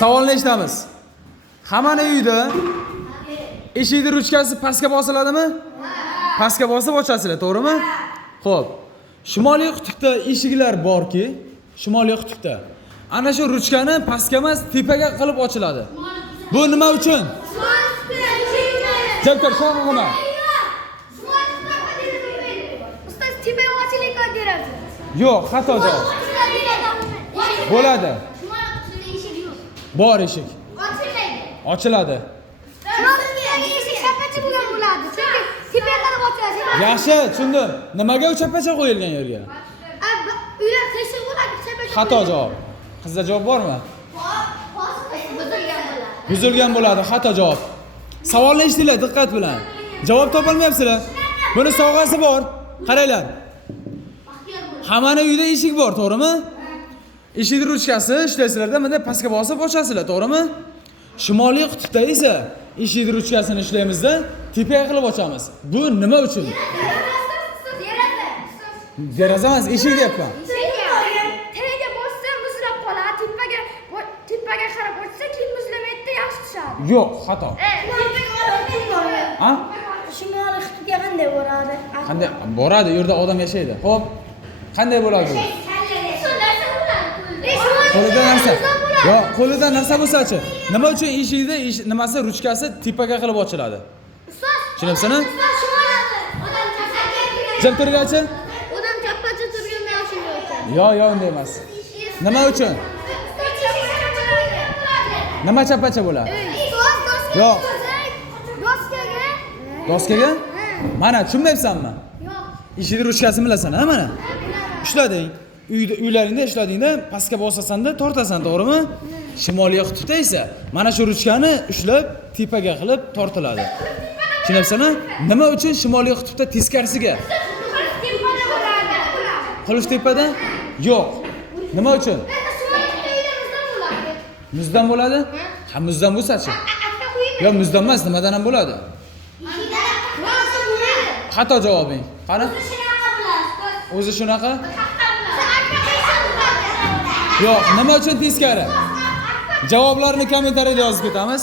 Savolni eshitamiz. Hammaning uyida eshikning ruchkasi pastga bosiladimi? Pastga bosib ochasizlar, to'g'rimi? Xo'p. Shimoliy qutbda eshiklar borki, shimoliy qutbda ana shu ruchkani pastga emas, tepaga qilib ochiladi. Bu nima uchun? Javobgar so'rag'ima. Ustoz tepaga ochilgan derasiz. Yo'q, xato javob. Bo'ladi. Bor eshik. Ochiladi. Eshik chapacha bo'lgan bo'ladi. Tepaga qarab ochiladi. Yaxshi, tushundim. Nimaga u chapacha qo'yilgan yerga? Uylar qiyshiq bo'ladi, chapacha. Xato javob. Qizda javob bormi? Buzilgan bo'ladi. Buzilgan bo'ladi, xato javob. Savolni eshitinglar diqqat bilan. Javob topolmayapsizlar. Buni sovg'asi bor. Qaranglar. Hammaning uyida eshik bor, to'g'rimi? Eshikning ruchkasi ishlaysizlarda bunda pastga bosib ochasizlar, to'g'rimi? Shimoliy qutbda esa eshikning ruchkasini ishlaymizda tepaga qilib ochamiz. Bu nima uchun? Deraza emas, eshik deyapman. Tagiga bossa muzlab qoladi, tepaga qarab ochsa keyin muzlamaydi, yaxshi tushadi. Yo'q, xato. Ha? Shimoliy qutbga qanday boradi? Qanday boradi? U yerda odam yashaydi. Xo'p. Qanday bo'ladi bu? Qo'lida narsa. Yo'q, qo'lida narsa bo'lsa-chi. Nima uchun eshikda nimasi ruchkasi tepaga qilib ochiladi? Tushunyapsizmi? Jim turgachi? Odam chapacha turganda ochiladi. Yo'q, unday emas. Nima uchun? Nima chapacha bo'ladi? Yo'q. Doskaga? Mana tushunmayapsanmi? Yo'q. Eshikning ruchkasini bilasan, ha mana? Ushlading. Uylaringda ishladingda pastga bosasanda tortasan, to'g'rimi? Shimoliy qutbda esa mana shu ruchkani ushlab tepaga qilib tortiladi. Tushunyapsizmi? Nima uchun shimoliy qutbda teskarisiga? Qulf tepada? Yo'q. Nima uchun? Muzdan bo'ladi? Ha, muzdan bo'lsa-chi? Yo'q, muzdan emas, nimadan ham bo'ladi? Xato javobing. Qani? O'zi shunaqa? Yo'q, nima uchun teskari? Javoblarni kommentariyada yozib ketamiz.